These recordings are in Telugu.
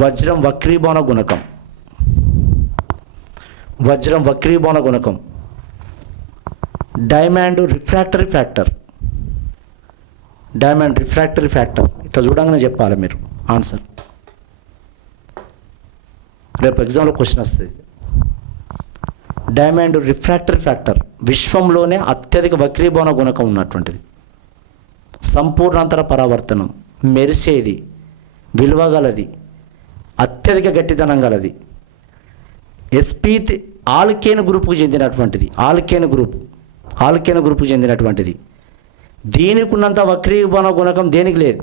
వజ్రం వక్రీభవన గుణకం, వజ్రం వక్రీభవన గుణకం. Diamond refractory factor, diamond refractory factor. ఇట్లా చూడంగానే చెప్పాలి మీరు ఆన్సర్. రేపు ఎగ్జామ్లో క్వశ్చన్ వస్తుంది. డైమండ్ రిఫ్రాక్టరీ ఫ్యాక్టర్ విశ్వంలోనే అత్యధిక వక్రీభవన గుణకం ఉన్నటువంటిది. సంపూర్ణాంతర పరావర్తనం, మెరిసేది, విలువగలది, అత్యధిక గట్టిదనం గలది. ఎస్పీ ఆల్కేన్ గ్రూప్కు చెందినటువంటిది, ఆల్కేన్ గ్రూప్కు చెందినటువంటిది. దీనికి ఉన్నంత వక్రీభవన గుణకం దేనికి లేదు.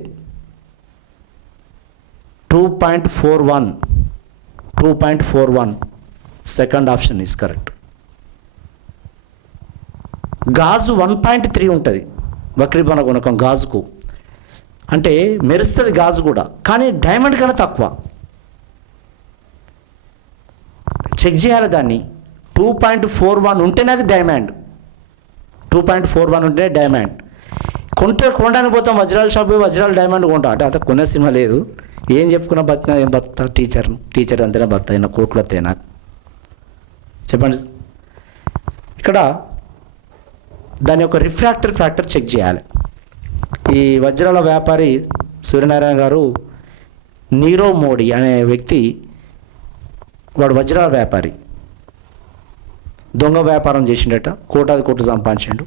2.41 సెకండ్ ఆప్షన్ ఈజ్ కరెక్ట్. గాజు 1.3 ఉంటుంది వక్రీభవన గుణకం గాజుకు, అంటే మెరుస్తుంది గాజు కూడా, కానీ డైమండ్ కన్నా తక్కువ. చెక్ చేయాలి దాన్ని. 2.41 ఉంటేనే అది డైమండ్, 2.41 ఉంటేనే డైమండ్. కొనడానికి పోతాం వజ్రాల షాప్, వజ్రాలు డైమండ్ కొంటాం అంటే అంత కొనే సినిమా లేదు. ఏం చెప్పుకున్నా బతినా, ఏం బతుకుతా, టీచర్ అంతేనా బతుతా, అయినా కోట్లు వస్తాయినా చెప్పండి. ఇక్కడ దాని యొక్క రిఫ్రాక్టరీ ఫ్యాక్టర్ చెక్ చేయాలి. ఈ వజ్రాల వ్యాపారి సూర్యనారాయణ గారు, నీరవ్ మోడీ అనే వ్యక్తి, వాడు వజ్రాల వ్యాపారి, దొంగ వ్యాపారం చేసిండట, కోట్లు సంపాదించిండు.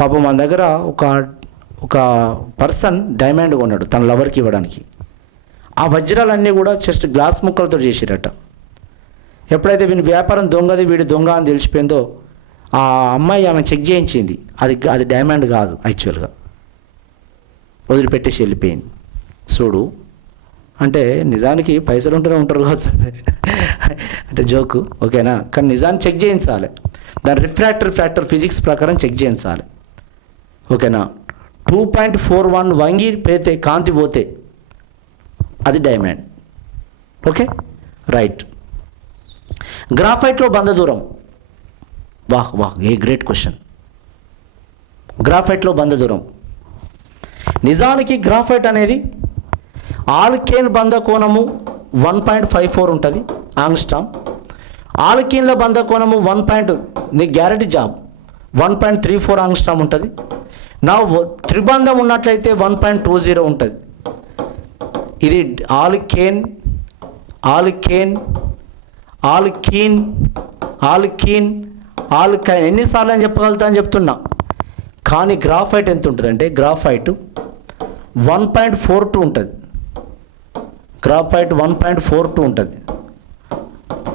పాపం మన దగ్గర ఒక పర్సన్ డైమండ్ కొన్నాడు తన లవర్కి ఇవ్వడానికి. ఆ వజ్రాలన్నీ కూడా జస్ట్ గ్లాస్ ముక్కలతో చేసిరట. ఎప్పుడైతే వీని వ్యాపారం దొంగది, వీడి దొంగ అని తెలిసిపోయిందో ఆ అమ్మాయి ఆమె చెక్ చేయించింది. అది డైమండ్ కాదు, యాక్చువల్గా వదిలిపెట్టేసి వెళ్ళిపోయింది. చూడు అంటే నిజానికి పైసలు ఉంటూనే ఉంటారు కావచ్చు అంటే జోకు, ఓకేనా. కానీ నిజాన్ని చెక్ చేయించాలి, దాని రిఫ్రాక్టరీ ఫ్యాక్టర్ ఫిజిక్స్ ప్రకారం చెక్ చేయించాలి, ఓకేనా. 2.41 వంగి పోతే, కాంతి పోతే అది డైమండ్, ఓకే రైట్. గ్రాఫైట్లో బంధ దూరం, వాహ్ ఏ గ్రేట్ క్వశ్చన్. గ్రాఫైట్లో బంధ దూరం, నిజానికి గ్రాఫైట్ అనేది ఆల్కేన్ బంధ కోణము 1.54 ఉంటుంది ఆంగ్స్ట్రామ్. ఆల్కేన్ల బంధ కోణము నీకు గ్యారెంటీ జాబ్ 1.34 ఆంగ్స్ట్రామ్ ఉంటుంది. నా త్రిబంధం ఉన్నట్లయితే 1.20 ఉంటుంది. ఇది ఆల్కైన్ ఎన్నిసార్లు అని చెప్పగలుగుతా అని చెప్తున్నా. కానీ గ్రాఫైట్ ఎంత ఉంటుంది అంటే గ్రాఫైట్ 1.42 ఉంటుంది. గ్రాఫైట్ 1.42 ఉంటుంది,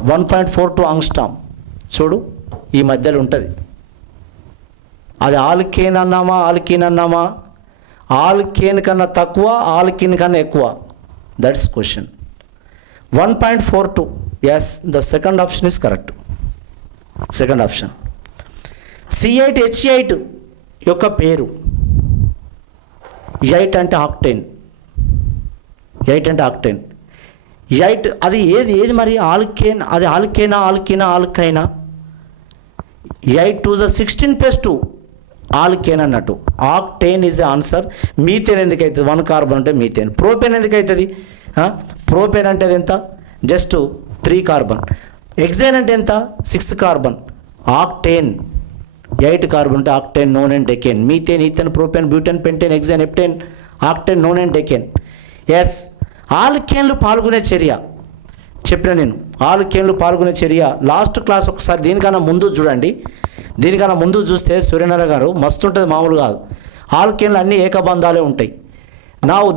1.42 ఆంగ్స్ట్రామ్. చూడు ఈ మధ్యలో ఉంటుంది. అది ఆల్కేన్ అన్నామా ఆల్కేన్ కన్నా తక్కువ, ఆల్కేన్ కన్నా ఎక్కువ, that's question. 1.42, yes, the second option is correct, second option. C8H8 యొక్క పేరు, 8 అంటే ఆక్టేన్, 8 అంటే ఆక్టేన్. 8 అది ఏది మరి ఆల్కేన్, అది ఆల్కైనా 8 to the 16 + 2 ఆల్కేన్ అన్నట్టు. Octane is the answer. Methane ఎందుకు అవుతుంది, 1 కార్బన్ అంటే మీథేన్. ప్రోపేన్ ఎందుకు అవుతుంది, ప్రోపేన్ అంటే అది ఎంత, జస్ట్ 3 కార్బన్. ఎక్సేన్ అంటే ఎంత, 6 కార్బన్. ఆక్టేన్ 8 కార్బన్ అంటే octane, nonane and decane. Methane, ethane, propane, butane, pentane, hexane, heptane, octane, nonane and decane. Yes, ఆల్కేన్లు పాల్గొనే చర్య చెప్పిన నేను. ఆల్కేన్లు పాల్గొనే చర్య లాస్ట్ క్లాస్ ఒకసారి దీనికన్నా ముందు చూడండి. దీనికన్నా ముందు చూస్తే సూర్యనారాయణ గారు మస్తు ఉంటుంది, మామూలు కాదు. ఆల్కేన్లు అన్నీ ఏకబంధాలే ఉంటాయి.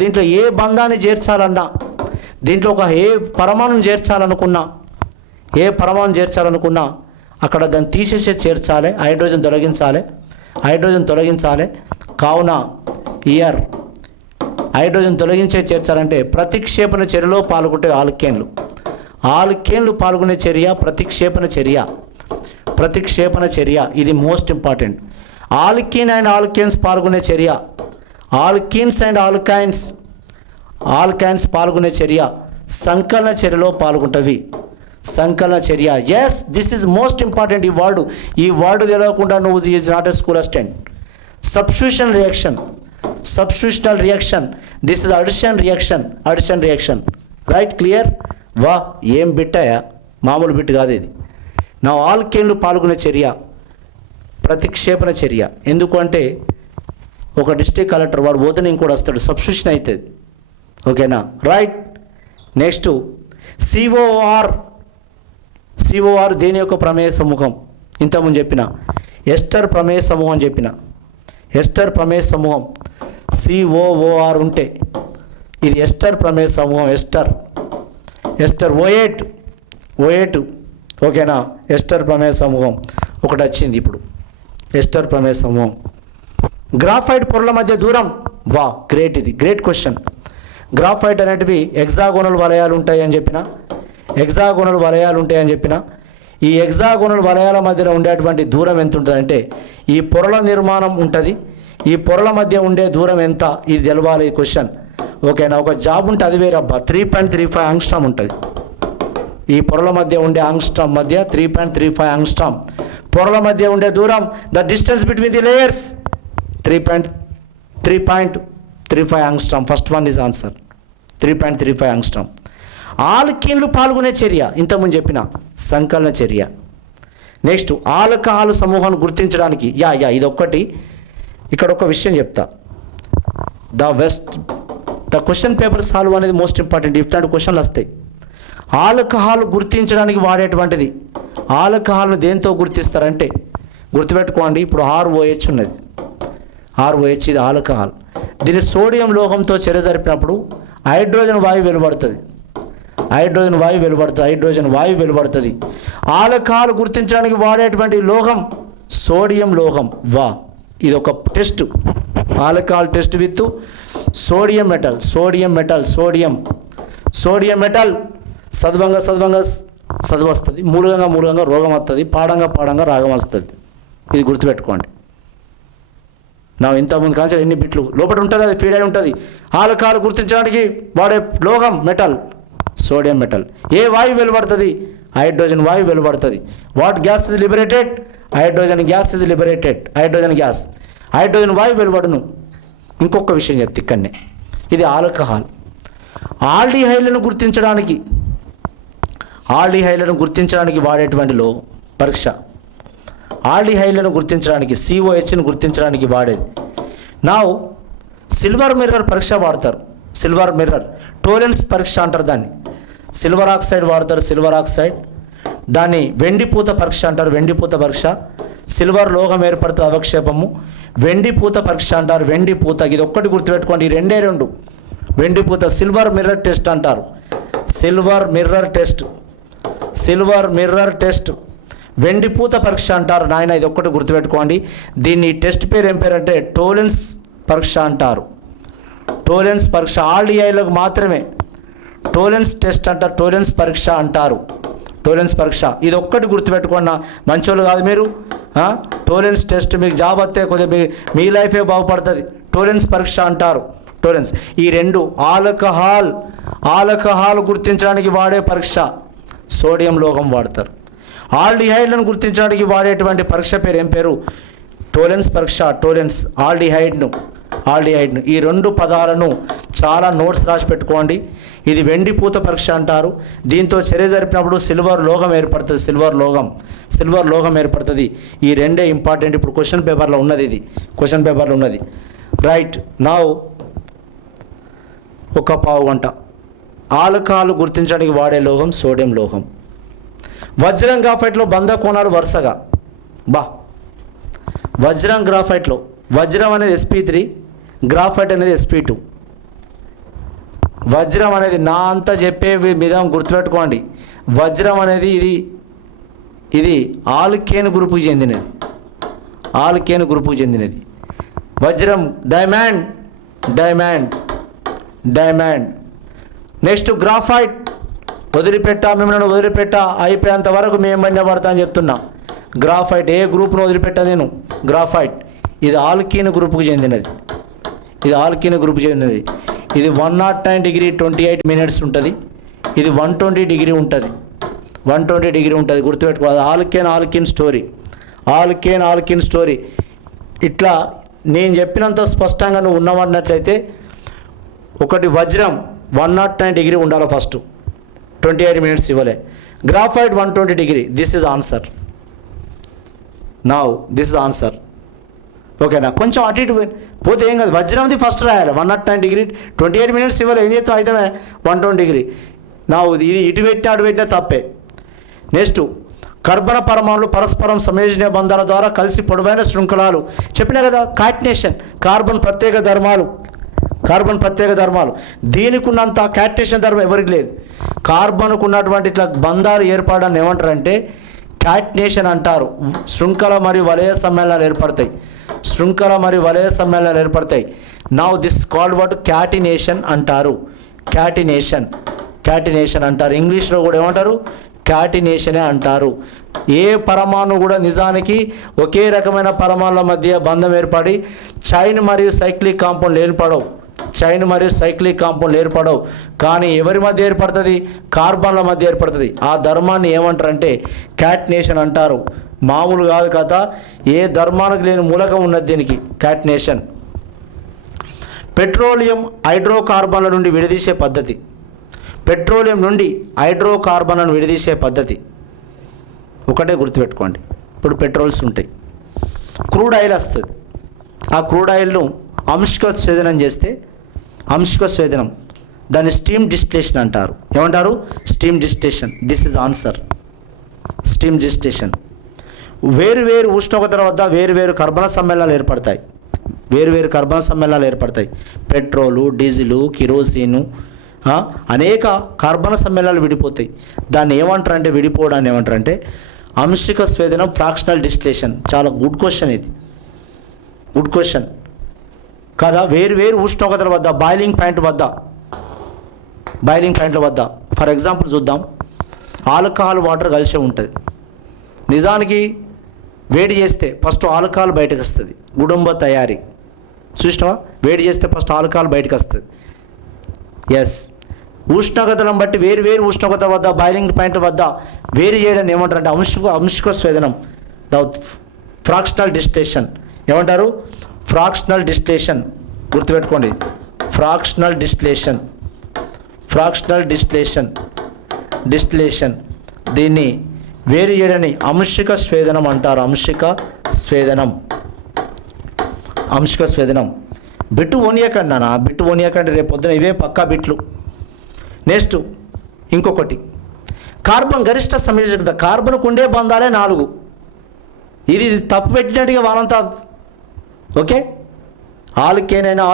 దీంట్లో ఏ బంధాన్ని చేర్చాలన్నా, దీంట్లో ఏ పరమాణుని చేర్చాలనుకున్నా అక్కడ దాన్ని తీసేసే చేర్చాలి, హైడ్రోజన్ తొలగించాలి. కావున ఇయర్ హైడ్రోజన్ తొలగించే చేర్చాలంటే ప్రతిక్షేపణ చర్యలో పాల్గొంటే ఆల్కేన్లు పాల్గొనే చర్య ప్రతిక్షేపణ చర్య ఇది most important. Alkyne and alkanes పాల్గొనే చర్య, ఆల్కీన్స్ అండ్ ఆల్కైన్స్ పాల్గొనే చర్య సంకలన చర్యలో పాల్గొంటవి. సంకలన చర్య, yes, this is most important. ఈ వర్డ్ తెలియకుండా నువ్వు is not a school assistant. Substitution substitutional reaction. This is addition reaction. Right, clear? వా, ఏం బిట్టయా, మామూలు బిట్ కాదు ఇది. నా ఆల్కేన్లు పాల్గొనే చర్య ప్రతిక్షేపణ చర్య. ఎందుకు అంటే ఒక డిస్ట్రిక్ట్ కలెక్టర్ వాడు పోతేనే ఇంకోటి వస్తాడు, సబ్స్టిట్యూషన్ అవుతుంది. ఓకేనా? రైట్. నెక్స్ట్ సిఓఆర్ దేని యొక్క ప్రమేయ సమూహం? ఇంతకుముందు చెప్పిన ఎస్టర్ ప్రమేయ సమూహం చెప్పిన. ఎస్టర్ ప్రమేయ సమూహం సిఓఓఆర్ ఉంటే ఇది ఎస్టర్ ప్రమేయ సమూహం. ఎస్టర్ ఓ8. ఓకేనా? ఎస్టర్ ప్రమేయ సమూహం ఒకటి వచ్చింది ఇప్పుడు. ఎస్టర్ ప్రమేయ సమూహం. గ్రాఫైట్ పొరల మధ్య దూరం. వా, గ్రేట్, ఇది గ్రేట్ క్వశ్చన్. గ్రాఫైట్ అనేటివి హెక్సాగోనల్ వలయాలు ఉంటాయని చెప్పిన. ఈ హెక్సాగోనల్ వలయాల మధ్యలో ఉండేటువంటి దూరం ఎంత ఉంటుందంటే, ఈ పొరల నిర్మాణం ఉంటుంది, ఈ పొరల మధ్య ఉండే దూరం ఎంత, ఇది తెలవాలి ఈ క్వశ్చన్. ఓకేనా? ఒక జాబ్ ఉంటే అది వేరబ్బా, 3.35 ఆంగ్స్ట్రామ్ ఉంటుంది. ఈ పొరల మధ్య ఉండే ఆంగ్స్ట్రామ్ మధ్య 3.35 ఆంగ్స్ట్రామ్. పొరల మధ్య ఉండే దూరం, the distance between the layers 3.35 angstrom. First one is answer, 3.35 angstrom. ఆల్కీన్లు పాల్గొనే చర్య ఇంతకుముందు చెప్పిన సంకలన చర్య. నెక్స్ట్ ఆల్కహాల్ సమూహాన్ని గుర్తించడానికి ఇదొక్కటి. ఇక్కడ ఒక విషయం చెప్తా. ద క్వశ్చన్ పేపర్ సాల్వ్ అనేది మోస్ట్ ఇంపార్టెంట్. ఇట్లాంటి క్వశ్చన్లు వస్తాయి. ఆల్కహాల్ గుర్తించడానికి వాడేటువంటిది. ఆల్కహాల్ను దేంతో గుర్తిస్తారంటే, గుర్తుపెట్టుకోండి, ఇప్పుడు ROH ఉన్నది. ROH ఇది ఆల్కహాల్. దీన్ని సోడియం లోహంతో చర్య జరిపినప్పుడు హైడ్రోజన్ వాయువు వెలువడుతుంది. ఆల్కహాల్ గుర్తించడానికి వాడేటువంటి లోహం సోడియం లోహం. ఇది ఒక test, alcohol test with sodium metal. చదవంగా చదువు వస్తుంది, మూలంగా రోగం వస్తుంది, పాడంగా రాగం వస్తుంది. ఇది గుర్తుపెట్టుకోండి. నా ఇంతకుముందు కానీ ఎన్ని బిట్లు లోపల ఉంటుంది, అది ఫీడ్ అయి ఉంటుంది. ఆల్కహాల్ గుర్తించడానికి వాడే లోహం మెటల్, సోడియం మెటల్. ఏ వాయువు వెలువడుతుంది? హైడ్రోజన్ వాయువు వెలువడుతుంది. What gas is liberated? Hydrogen gas. Hydrogen వాయువు వెలువడును. ఇంకొక విషయం చెప్తే ఇక్కడనే, ఇది ఆల్కహాల్. ఆల్డిహైడ్లను గుర్తించడానికి వాడేటువంటి పరీక్ష. ఆల్డిహైడ్లను గుర్తించడానికి, COHను గుర్తించడానికి వాడేది. నా సిల్వర్ మిర్రర్ పరీక్ష వాడతారు. సిల్వర్ మిర్రర్ టోలెన్స్ పరీక్ష అంటారు దాన్ని. సిల్వర్ ఆక్సైడ్ వాడతారు, దాన్ని వెండిపూత పరీక్ష అంటారు. సిల్వర్ లోహం ఏర్పడుతుంది అవక్షేపము. వెండిపూత పరీక్ష అంటారు. ఇది ఒక్కటి గుర్తుపెట్టుకోండి, ఈ రెండే. వెండిపూత సిల్వర్ మిర్రర్ టెస్ట్ అంటారు. సిల్వర్ మిర్రర్ టెస్ట్ వెండిపూత పరీక్ష అంటారు. నాయన ఇది ఒక్కటి గుర్తుపెట్టుకోండి. దీన్ని టెస్ట్ పేరు ఏం పేరు అంటే టోలెన్స్ పరీక్ష అంటారు. ఆల్డిహైడ్లకు మాత్రమే టోలెన్స్ టెస్ట్ అంటారు, టోలెన్స్ పరీక్ష అంటారు. ఇది ఒక్కటి గుర్తుపెట్టుకున్న మంచోళ్ళు కాదు మీరు. టోలెన్స్ టెస్ట్ మీకు జాబ్ వస్తే కొద్దిగా మీ లైఫే బాగుపడుతుంది. టోలెన్స్ పరీక్ష అంటారు. ఈ రెండు ఆల్కహాల్ గుర్తించడానికి వాడే పరీక్ష సోడియం లోహం వాడతారు. ఆల్డిహైడ్లను గుర్తించడానికి వాడేటువంటి పరీక్ష పేరు ఏం పేరు? టోలెన్స్ పరీక్ష. ఆల్డిహైడ్ను. ఈ రెండు పదాలను చాలా నోట్స్ రాసి పెట్టుకోండి. ఇది వెండిపూత పరీక్ష అంటారు. దీంతో చర్య జరిపినప్పుడు సిల్వర్ లోహం ఏర్పడుతుంది. ఈ రెండే ఇంపార్టెంట్. ఇప్పుడు క్వశ్చన్ పేపర్లో ఉన్నది. రైట్. నౌ ఒక పావు గంట. ఆల్కహాల్ గుర్తించడానికి వాడే లోహం సోడియం లోహం. వజ్రం గ్రాఫైట్లో బంధ కోణాలు వరుసగా. వజ్రం గ్రాఫైట్లో వజ్రం అనేది sp3, గ్రాఫైట్ అనేది sp2. వజ్రం అనేది నా అంతా చెప్పే విధానం గుర్తుపెట్టుకోండి. వజ్రం అనేది ఇది ఆల్కేన్ గ్రూపుకి చెందినది. వజ్రం డైమండ్. Next graphite. మిమ్మల్ని వదిలిపెట్టా అయిపోయేంత వరకు మేము పడతా అని చెప్తున్నా. గ్రాఫైట్ ఏ గ్రూప్ను వదిలిపెట్టా నేను. గ్రాఫైట్ ఇది ఆల్కీన్ గ్రూప్కి చెందినది. ఇది 109 డిగ్రీ 28 మినిట్స్ ఉంటుంది. ఇది 120 డిగ్రీ ఉంటుంది. గుర్తుపెట్టుకోవాలి. Alkane story. ఇట్లా నేను చెప్పినంత స్పష్టంగా నువ్వు ఉన్నవన్నట్లయితే ఒకటి వజ్రం 109 డిగ్రీ ఉండాలి ఫస్ట్, 28 మినిట్స్ ఇవ్వలే. Graphite 120 degree, this is answer. Now this is answer. ఓకేనా? కొంచెం అటు ఇటు పోతే ఏం కాదు. వజ్రంది ఫస్ట్ రాయాలి, 109 డిగ్రీ 28 మినిట్స్ ఇవ్వాలి. ఏం చేస్తావు అయితే 120 డిగ్రీ. నా ఇది ఇటు పెట్టినా అటు పెట్టినా తప్పే. నెక్స్ట్, కర్బన పరమాణులు పరస్పరం సంయోజన బంధాల ద్వారా కలిసి పొడవైన శృంఖలాలు. చెప్పినా కదా, కాటినేషన్. కార్బన్ ప్రత్యేక ధర్మాలు. దీనికి ఉన్నంత కాటినేషన్ ధర్మం ఎవరికి లేదు. కార్బన్కు ఉన్నటువంటి ఇట్లా బంధాలు ఏర్పడని ఏమంటారంటే కాటినేషన్ అంటారు. శృంఖల మరియు వలయ సమ్మేళనాలు ఏర్పడతాయి. Now this called what? Catenation అంటారు. క్యాటినేషన్ అంటారు. ఇంగ్లీష్లో కూడా ఏమంటారు? క్యాటినేషనే అంటారు. ఏ పరమాణు కూడా నిజానికి ఒకే రకమైన పరమాణుల మధ్య బంధం ఏర్పడి చైన్ మరియు సైక్లిక్ కాంపౌండ్ ఏర్పడవు. కానీ ఎవరి మధ్య ఏర్పడుతుంది? కార్బన్ల మధ్య ఏర్పడుతుంది. ఆ ధర్మాన్ని ఏమంటారంటే క్యాటినేషన్ అంటారు. మామూలు కాదు కదా, ఏ ధర్మానికి లేని మూలకం ఉన్నది దీనికి, క్యాటినేషన్. పెట్రోలియం హైడ్రోకార్బన్ల నుండి విడదీసే పద్ధతి. ఒకటే గుర్తుపెట్టుకోండి. ఇప్పుడు పెట్రోల్స్ ఉంటాయి, క్రూడ్ ఆయిల్ వస్తుంది. ఆ క్రూడ్ ఆయిల్ను అంశిక స్వేదనం దాన్ని స్టీమ్ డిస్టిలేషన్ అంటారు. ఏమంటారు? Steam distillation. This is answer. Steam distillation. వేరు ఉష్ణోగ్రతల వద్ద వేరు కర్బన సమ్మేళనాలు ఏర్పడతాయి. పెట్రోలు, డీజిలు, కిరోసిను, అనేక కార్బన సమ్మేళనాలు విడిపోతాయి. దాన్ని ఏమంటారంటే, విడిపోవడాన్ని ఏమంటారంటే అంశిక స్వేదనం, ఫ్రాక్షనల్ డిస్టిలేషన్. చాలా గుడ్ క్వశ్చన్ ఇది, గుడ్ క్వశ్చన్ కదా. వేరు ఉష్ణోగ్రతల వద్ద, బాయిలింగ్ పాయింట్ల వద్ద ఫర్ ఎగ్జాంపుల్ చూద్దాం. ఆల్కహాల్ వాటర్ కలిసే ఉంటుంది. నిజానికి వేడి చేస్తే ఫస్ట్ ఆల్కహాల్ బయటకు వస్తుంది. గుడుంబ తయారీ చూసినావా? వేడి చేస్తే ఫస్ట్ ఆల్కహాల్ బయటకు వస్తుంది. ఎస్, ఉష్ణోగ్రతలను బట్టి వేరు ఉష్ణోగ్రత వద్ద, బాయిలింగ్ పాయింట్ వద్ద వేరు చేయడం ఏమంటారంటే అంశిక స్వేదనం, ఫ్రాక్షనల్ డిస్టిలేషన్. ఏమంటారు? Fractional distillation. గుర్తుపెట్టుకోండి, ఫ్రాక్షనల్ డిస్టిలేషన్. దీన్ని వేరు చేయడాన్ని అంశిక స్వేదనం అంటారు. అంశిక స్వేదనం. బిట్టు ఓనియాకండి రేపు పొద్దున ఇవే పక్కా బిట్లు. నెక్స్ట్ ఇంకొకటి, కార్బన్ గరిష్ట సంయోజకత. కార్బన్కు ఉండే బంధాలే 4. ఇది తప్పు పెట్టినట్టుగా వాళ్ళంతా ఓకే. ఆల్కేన్ అయినా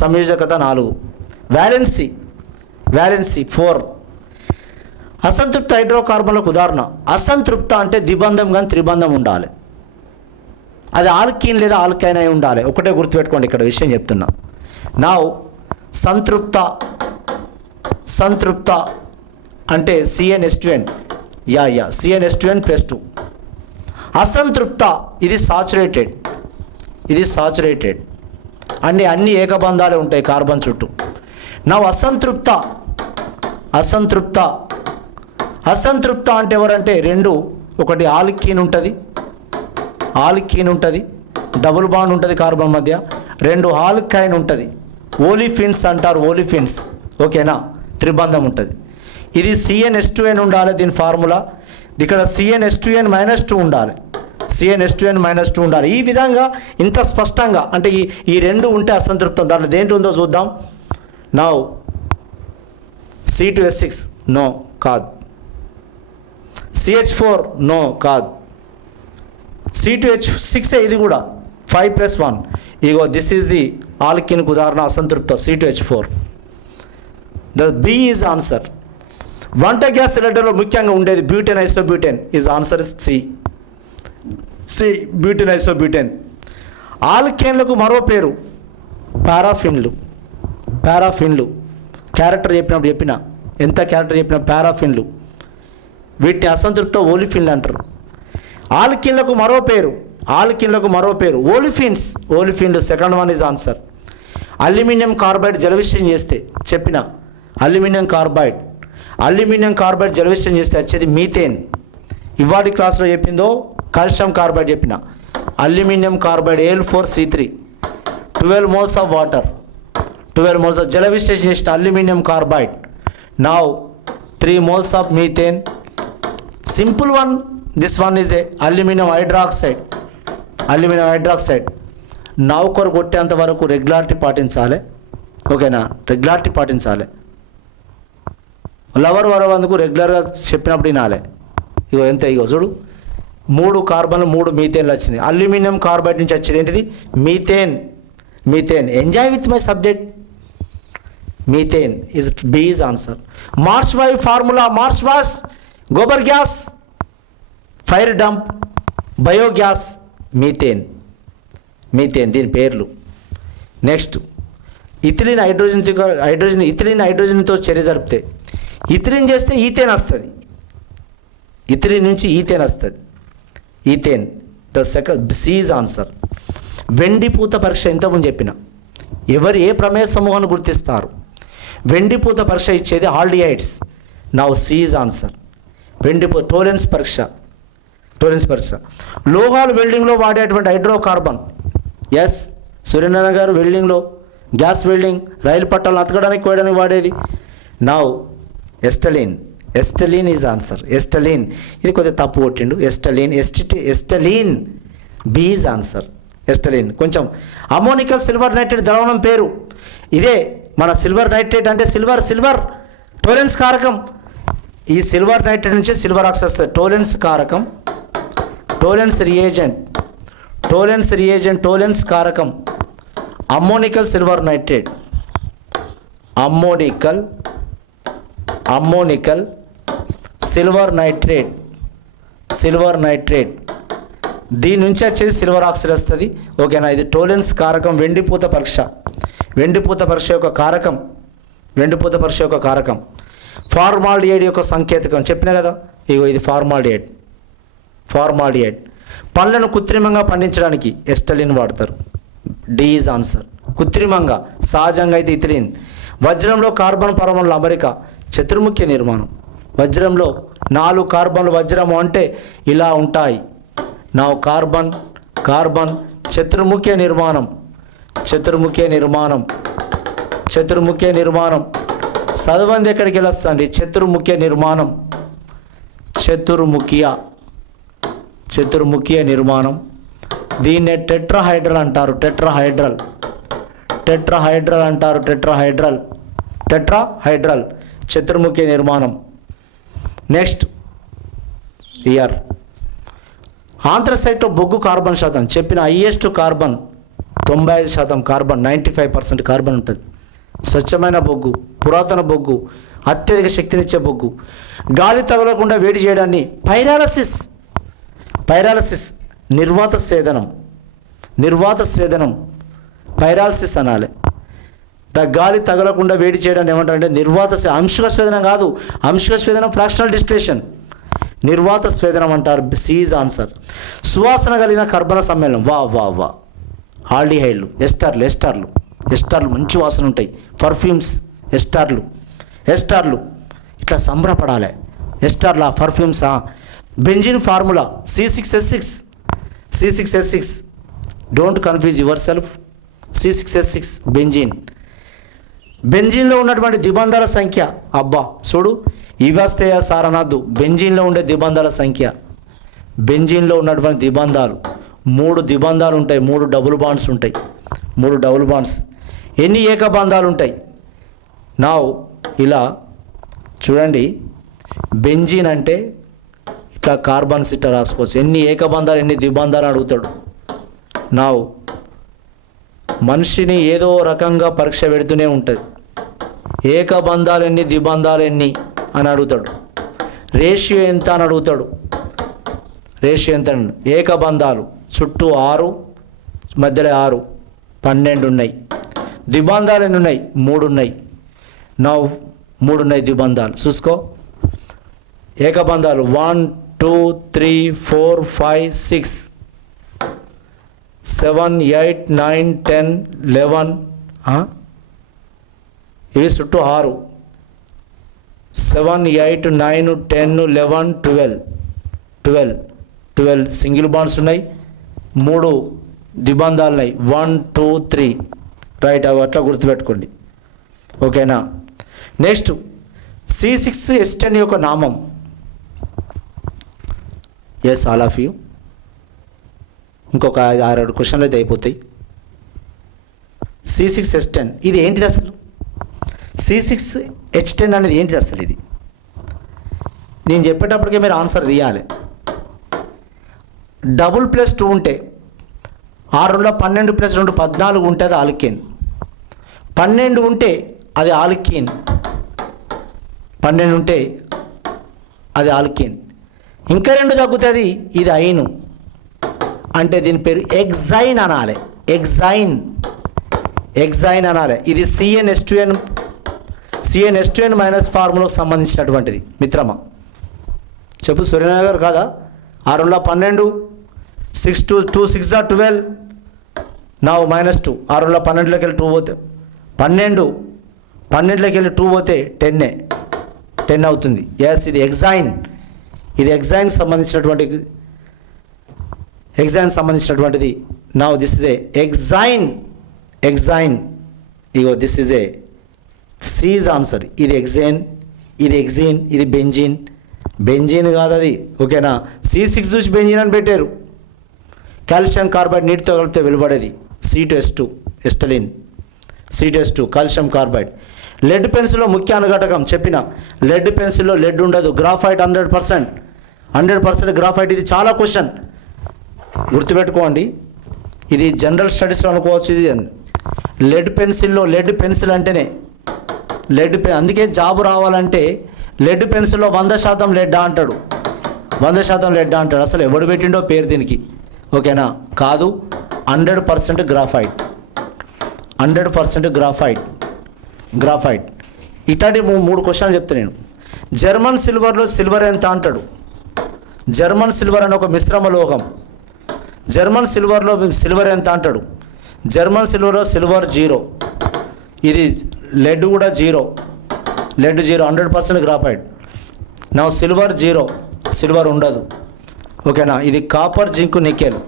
సంయోజకత 4. వ్యాలెన్సీ 4. అసంతృప్త హైడ్రోకార్బన్లకు ఉదాహరణ. అసంతృప్త అంటే ద్విబంధం కానీ త్రిబంధం ఉండాలి. అది ఆల్కీన్ లేదా ఆల్కైన్ అయి ఉండాలి. ఒకటే గుర్తుపెట్టుకోండి, ఇక్కడ విషయం చెప్తున్నా. నా సంతృప్త అంటే CnH2n. CnH2n+2. అసంతృప్త ఇది సాచురేటెడ్. అన్ని ఏకబంధాలే ఉంటాయి కార్బన్ చుట్టూ. నా అసంతృప్త అంటే ఎవరంటే 2, ఒకటి ఆల్కీన్ ఉంటుంది, డబుల్ బాండ్ ఉంటుంది కార్బన్ మధ్య. 2 ఆల్కైన్ ఉంటుంది, ఓలిఫిన్స్ అంటారు. ఓకేనా? త్రిబంధం ఉంటుంది. ఇది CnH2n ఉండాలి. దీని ఫార్ములా ఇక్కడ CnH2n-2 ఉండాలి. ఈ విధంగా ఇంత స్పష్టంగా అంటే ఈ 2 ఉంటే అసంతృప్తం. దాంట్లో దేంట్లో ఉందో చూద్దాం. నౌ C2H6 నో కాదు, CH4 నో కాదు, C2H6 ఇది కూడా 5+1. ఇగో దిస్ ఈజ్ ది ఆల్కిన్కు ఉదాహరణ అసంతృప్త C2H4. The B is answer. వంట గ్యాస్ సిలిండర్లో ముఖ్యంగా ఉండేది butane isobutane. Is answer is C butane isobutane. ఆల్కేన్లకు మరో పేరు పారాఫిన్లు. క్యారెక్టర్ చెప్పిన ఎంత క్యారెక్టర్ చెప్పిన పారాఫిన్లు. వీటిని అసంతృప్త ఓలిఫిన్లు అంటారు. ఆల్కిన్లకు మరో పేరు ఓలిఫిన్లు. Second one is answer. Aluminium carbide జలవిశ్లేషణ చేస్తే అల్యూమినియం కార్బైడ్ జలవిశ్లేషణ చేస్తే వచ్చేది మీథేన్. ఇవాటి క్లాస్లో చెప్పిందో కాల్షియం కార్బైడ్ చెప్పిన. Aluminium carbide Al4C3, 12 moles of water, 12 moles of జల విశ్లేషణ చేసిన aluminium carbide. Now 3 moles of methane. Simple one, this one is a aluminum hydroxide. Now కొరకు కొట్టేంత వరకు రెగ్యులారిటీ పాటించాలి, ఓకేనా? రెగ్యులారిటీ పాటించాలి. లవర్ వరవందుకు రెగ్యులర్గా చెప్పినప్పుడు వినాలి. ఇగో ఎంత, ఇగో చూడు, 3 కార్బన్లు 3 మీథేన్లు వచ్చింది. అల్యూమినియం కార్బైడ్ నుంచి వచ్చేది ఏంటిది? Methane. Enjoy with my subject. Methane is B is answer. Marsh why formula, marsh was gobar gas, fire damp, biogas, methane. దీని పేర్లు. నెక్స్ట్ ఇథిలిన్ హైడ్రోజన్తో చర్య జరిపితే ఇథిలిన్ చేస్తే ఈథేన్ వస్తుంది. ఇథిలిన్ నుంచి ఈథేన్ వస్తుంది. Ethane the second C is answer. వెండిపూత పరీక్ష ఇంతకుముందు చెప్పిన ఏ ప్రమేయ సమూహాన్ని గుర్తిస్తారు? వెండిపూత పరీక్ష ఇచ్చేది aldehydes. Now see is answer. టోలెన్స్ పరీక్ష. లోహాలు వెల్డింగ్లో వాడేటువంటి హైడ్రోకార్బన్. ఎస్, సూర్యనారాయణ గారు వెల్డింగ్లో, గ్యాస్ వెల్డింగ్, రైలు పట్టాలను అతకడానికి కోయడానికి వాడేది. Now acetylene is answer. ఇది కొద్దిగా తప్పు కొట్టిండు. Acetylene B is answer. కొంచెం అమోనికల్ సిల్వర్ నైట్రేట్ ద్రవణం పేరు ఇదే. మన సిల్వర్ నైట్రేట్ అంటే సిల్వర్ టోలెన్స్ కారకం. ఈ సిల్వర్ నైట్రేట్ నుంచి సిల్వర్ ఆక్సైడ్ వస్తుంది. టోలెన్స్ కారకం, టోలెన్స్ కారకం. Ammoniacal silver nitrate, ammoniacal silver nitrate. దీని నుంచి వచ్చేది సిల్వర్ ఆక్సైడ్ వస్తుంది, ఓకేనా? ఇది టోలెన్స్ కారకం. వెండిపూత పరీక్ష యొక్క కారకం. ఫార్మాల్డిహైడ్ యొక్క సంకేతకం చెప్పినా కదా, ఇగో ఇది ఫార్మాల్డిహైడ్. పండ్లను కృత్రిమంగా పండించడానికి ఎస్టలిన్ వాడతారు. D is answer. కృత్రిమంగా, సహజంగా అయితే ఇథిలిన్. వజ్రంలో కార్బన్ పరమాణుల అమరిక చతుర్ముఖ్య నిర్మాణం. వజ్రంలో 4 కార్బన్లు వజ్రము అంటే ఇలా ఉంటాయి. నా కార్బన్ చతుర్ముఖ్య నిర్మాణం. చదవంది ఎక్కడికి వెళ్ళొస్తండి? చతుర్ముఖ్య నిర్మాణం. దీన్నే టెట్రాహైడ్రల్ అంటారు. టెట్రాహైడ్రల్ చతుర్ముఖ్య నిర్మాణం. Next year. ఆంథ్రసైట్లో బొగ్గు కార్బన్ శాతం చెప్పిన హైయెస్ట్ కార్బన్ 95% కార్బన్, 95% కార్బన్ ఉంటుంది. స్వచ్ఛమైన బొగ్గు, పురాతన బొగ్గు, అత్యధిక శక్తినిచ్చే బొగ్గు. గాలి తగలకుండా వేడి చేయడాన్ని పైరాలసిస్ నిర్వాత స్వేదనం పైరాలసిస్ అనాలి. గాలి తగలకుండా వేడి చేయడాన్ని ఏమంటారంటే అంశుక స్వేదనం కాదు. అంశుక స్వేదనం ఫ్రాక్షనల్ డిస్టిలేషన్. నిర్వాత స్వేదనం అంటారు. C is answer. సువాసన కలిగిన కర్బన సమ్మేళనం. వా ఆల్డిహైడ్లు, ఎస్టార్లు మంచి వాసన ఉంటాయి. పర్ఫ్యూమ్స్, ఎస్టార్లు ఇట్లా సంబరపడాలి. ఎస్టార్ల perfumes. Benzene formula C6H6. Don't confuse yourself. C6H6 బెంజిన్లో ఉన్నటువంటి ద్విబంధాల సంఖ్య. అబ్బా చూడు, ఇవి వస్తాయా సార్ అనద్దు. బెంజిన్లో ఉండే ద్విబంధాల సంఖ్య. బెంజిన్లో ఉన్నటువంటి ద్విబంధాలు 3 ద్విబంధాలు ఉంటాయి, 3 డబుల్ బాండ్స్ ఉంటాయి. 3 డబుల్ బాండ్స్. ఎన్ని ఏకబంధాలు ఉంటాయి? నా ఇలా చూడండి, బెంజిన్ అంటే ఇట్లా కార్బన్స్ ఇట్లా రాసుకోవచ్చు. ఎన్ని ఏకబంధాలు ఎన్ని ద్విబంధాలు అడుగుతాడు. నా మనిషిని ఏదో రకంగా పరీక్ష పెడుతూనే ఉంటుంది. ఏకబంధాలు ఎన్ని ద్విబంధాలు ఎన్ని అని అడుగుతాడు. రేషియో ఎంత అని అడుగుతాడు. ఏకబంధాలు చుట్టూ 6, మధ్యలో 6, 12 ఉన్నాయి. ద్విబంధాలు ఎన్ని ఉన్నాయి? 3 ఉన్నాయి. 3 ఉన్నాయి ద్విబంధాలు. చూసుకో. ఏకబంధాలు 1 2 3 4 5 6 7 8 9 10 11. ఇవి చుట్టూ 6. 7 8 9 10 11 12 సింగిల్ బాండ్స్ ఉన్నాయి. 3 ద్విబంధాలు ఉన్నాయి, 1 2 3, రైట్. అవి అట్లా గుర్తుపెట్టుకోండి, ఓకేనా. నెక్స్ట్ C6H10 యొక్క నామం. Yes, all of you. ఇంకొక 6 క్వశ్చన్లు అయితే అయిపోతాయి. C6H10 ఇది ఏంటిది అసలు? C6H10 అనేది ఏంటిది అసలు? ఇది నేను చెప్పేటప్పటికే మీరు ఆన్సర్ తీయాలి. డబుల్ ప్లస్ 2 ఉంటే 6 12 ప్లస్ 2 14 ఉంటే అది ఆల్కేన్. 12 ఉంటే అది ఆల్కేన్. 12 ఉంటే అది ఆల్కేన్. ఇంకా 2 తగ్గుతుంది, ఇది ఐను. అంటే దీని పేరు ఎగ్జైన్ అనాలి. ఎగ్జైన్ అనాలి. ఇది CnH2n మైనస్ ఫార్ములాకు సంబంధించినటువంటిది మిత్రమా. చెప్పు సూర్యనగర్ కాదా? 6 12, 6 2 6 12, నా -2. 6 12లోకి వెళ్ళి 2 పోతే 12లోకి వెళ్ళి 2 పోతే 10 అవుతుంది. ఎస్, ఇది ఎగ్జైన్. ఇది ఎగ్జైన్ సంబంధించినటువంటిది. Now this is A exine. ఇగో this is A C is answer. ఇది ఎగ్జైన్, ఇది ఎగ్జిన్, ఇది బెంజీన్ కాదు అది, ఓకేనా. C6 చూసి బెంజీన్ అని పెట్టారు. కాల్షియం కార్బైడ్ నీటితో కలిపితే వెలువడేది C2H2 acetylene. C2H2 calcium carbide. Lead పెన్సిల్లో ముఖ్య అనుఘటకం చెప్పిన. లెడ్ పెన్సిల్లో లెడ్ ఉండదు. Graphite 100% graphite. ఇది చాలా క్వశ్చన్ గుర్తుపెట్టుకోండి. ఇది జనరల్ స్టడీస్లో అనుకోవచ్చు. ఇది లెడ్ పెన్సిల్ అంటేనే అందుకే జాబ్ రావాలంటే లెడ్ పెన్సిల్లో 100% లెడ్ అంటాడు. 100% లెడ్ అంటాడు. అసలు ఎవడు పెట్టిండో పేరు దీనికి, ఓకేనా. కాదు, 100% గ్రాఫైట్. 100% గ్రాఫైట్. ఇట్లాంటి 3 క్వశ్చన్లు చెప్తా నేను. జర్మన్ సిల్వర్లో సిల్వర్ ఎంత అంటాడు. జర్మన్ సిల్వర్ అనే ఒక మిశ్రమ లోహం. జర్మన్ సిల్వర్లో సిల్వర్ ఎంత అంటాడు. జర్మన్ సిల్వర్లో సిల్వర్ 0. ఇది లెడ్ కూడా 0. 100% గ్రాఫైట్. నా సిల్వర్ 0, సిల్వర్ ఉండదు, ఓకేనా. ఇది కాపర్ జింక్ నికెల్.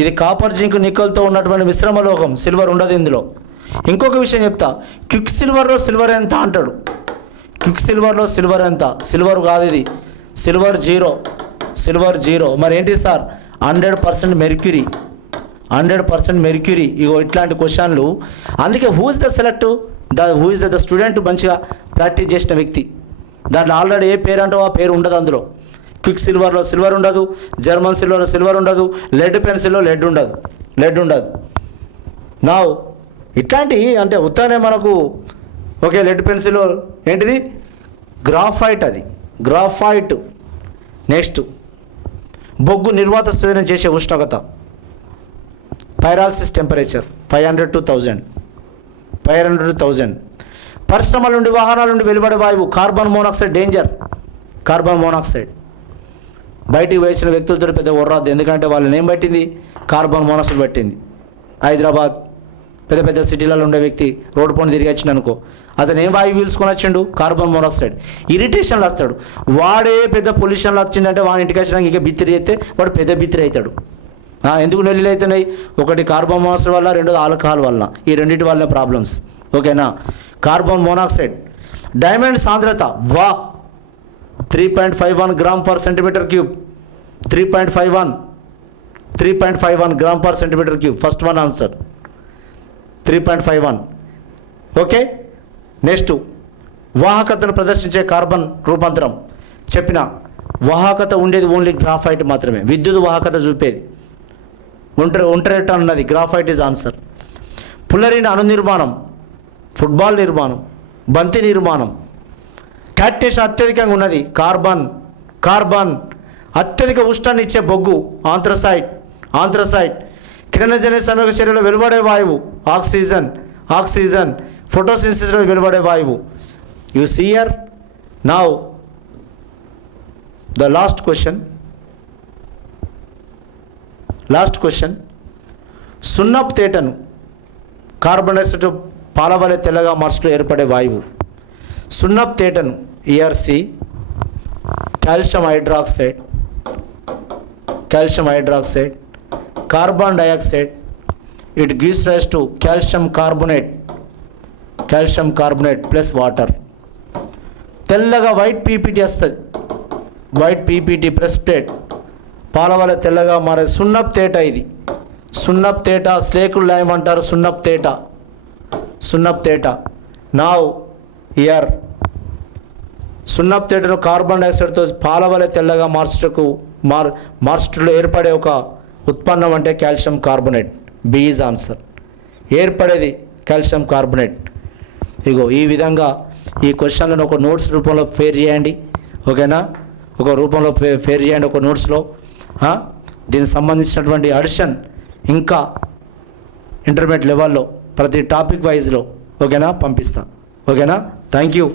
ఇది కాపర్ జింక్ నికెల్తో ఉన్నటువంటి మిశ్రమ లోహం. సిల్వర్ ఉండదు ఇందులో. ఇంకొక విషయం చెప్తా. క్విక్ సిల్వర్లో సిల్వర్ ఎంత అంటాడు. క్విక్ సిల్వర్లో సిల్వర్ ఎంత? సిల్వర్ కాదు ఇది, సిల్వర్ 0. మరి ఏంటి సార్? 100% మెర్క్యూరీ. 100% మెర్క్యూరీ. ఇగో ఇట్లాంటి క్వశ్చన్లు. అందుకే హూ ఇస్ ద స్టూడెంట్ మంచిగా ప్రాక్టీస్ చేసిన వ్యక్తి. దాంట్లో ఆల్రెడీ ఏ పేరు అంటావో ఆ పేరు ఉండదు అందులో. క్విక్ సిల్వర్లో సిల్వర్ ఉండదు, జర్మన్ సిల్వర్లో సిల్వర్ ఉండదు, లెడ్ పెన్సిల్లో లెడ్ ఉండదు. నా ఇట్లాంటి అంటే ఉత్తానే మనకు ఓకే. లెడ్ పెన్సిల్లో ఏంటిది? గ్రాఫైట్. అది గ్రాఫైట్. నెక్స్ట్ బొగ్గు నిర్వాత స్వేదనం చేసే ఉష్ణోగ్రత. Pyrolysis temperature 500 to 1000. పరిశ్రమల నుండి వాహనాల నుండి వెలువడే వాయువు carbon monoxide. Danger carbon monoxide. బయటికి వేసిన వ్యక్తులతో పెద్ద ఒర్రాదు, ఎందుకంటే వాళ్ళని ఏం పట్టింది? కార్బన్ మోనాక్సైడ్ పట్టింది. హైదరాబాద్ పెద్ద సిటీలలో ఉండే వ్యక్తి రోడ్డు పోని తిరిగి వచ్చిండు అనుకో, అతను ఏం వాయువు పీల్చుకొని వచ్చిండు? Carbon monoxide. ఇరిటేషన్లు వస్తాడు. వాడే పెద్ద పొల్యూషన్లు వచ్చిందంటే వాడి ఇంటికి వచ్చినాక ఇంకా బిత్తిరి అయితే వాడు పెద్ద బిత్తిరి అవుతాడు. ఎందుకు నెల్లులు అవుతున్నాయి? ఒకటి కార్బన్ మోనాక్సైడ్ వల్ల, రెండోది ఆల్కహాల్ వల్ల. ఈ రెండింటి వల్ల ప్రాబ్లమ్స్, ఓకేనా. Carbon monoxide. డైమండ్ సాంద్రత 3.51 gram per centimetre cube. 3.51 gram per centimetre cube. First one answer 3.51, okay. Next వాహకతను ప్రదర్శించే కార్బన్ రూపాంతరం. చెప్పిన వాహకత ఉండేది ఓన్లీ గ్రాఫైట్ మాత్రమే. విద్యుత్ వాహకత చూపేది ఒంటరిట అన్నది గ్రాఫైట్ ఇస్ ఆన్సర్. పుల్లరిన అణు నిర్మాణం, ఫుట్బాల్ నిర్మాణం, బంతి నిర్మాణం. క్యాటేషన్ అత్యధికంగా ఉన్నది కార్బన్. అత్యధిక ఉష్ణాన్ని ఇచ్చే బొగ్గు ఆంథ్రసైట్. కిరణజన్య సంయోగ చర్యలో వెలువడే వాయువు ఆక్సిజన్. ఫోటోసింథసిస్లో వెలువడే వాయువు. You see here now the last question. సున్నపు తేటను కార్బన్ డైఆక్సైడ్ పాలవలె తెల్లగా మార్చడం ఏర్పడే వాయువు. సున్నపు తేటను ERC, calcium hydroxide, calcium hydroxide, carbon dioxide, it gives rise to calcium carbonate plus water. తెల్లగా వైట్ పీపీటీ వస్తుంది, వైట్ పీపీటీ ప్రెసిపిటేట్ పాల వల్ల తెల్లగా మారే సున్నపు తేట. ఇది సున్నపు తేట, స్లేకులు లైమ్ అంటారు సున్నపు తేట. నౌ ఇయర్ సున్నపు తేటను కార్బన్ డైఆక్సైడ్తో పాల వల్ల తెల్లగా మార్చటంలో ఏర్పడే ఒక ఉత్పన్నం అంటే calcium carbonate. B is answer. ఏర్పడేది కాల్షియం కార్బోనేట్. ఇగో ఈ విధంగా ఈ క్వశ్చన్లను ఒక నోట్స్ రూపంలో ఫేర్ చేయండి, ఓకేనా? ఒక రూపంలో ఫేర్ చేయండి ఒక నోట్స్లో. దీనికి సంబంధించినటువంటి అడిషన్ ఇంకా ఇంటర్మీడియట్ లెవెల్లో ప్రతి టాపిక్ వైజ్లో, ఓకేనా, పంపిస్తా. ఓకేనా? Thank you.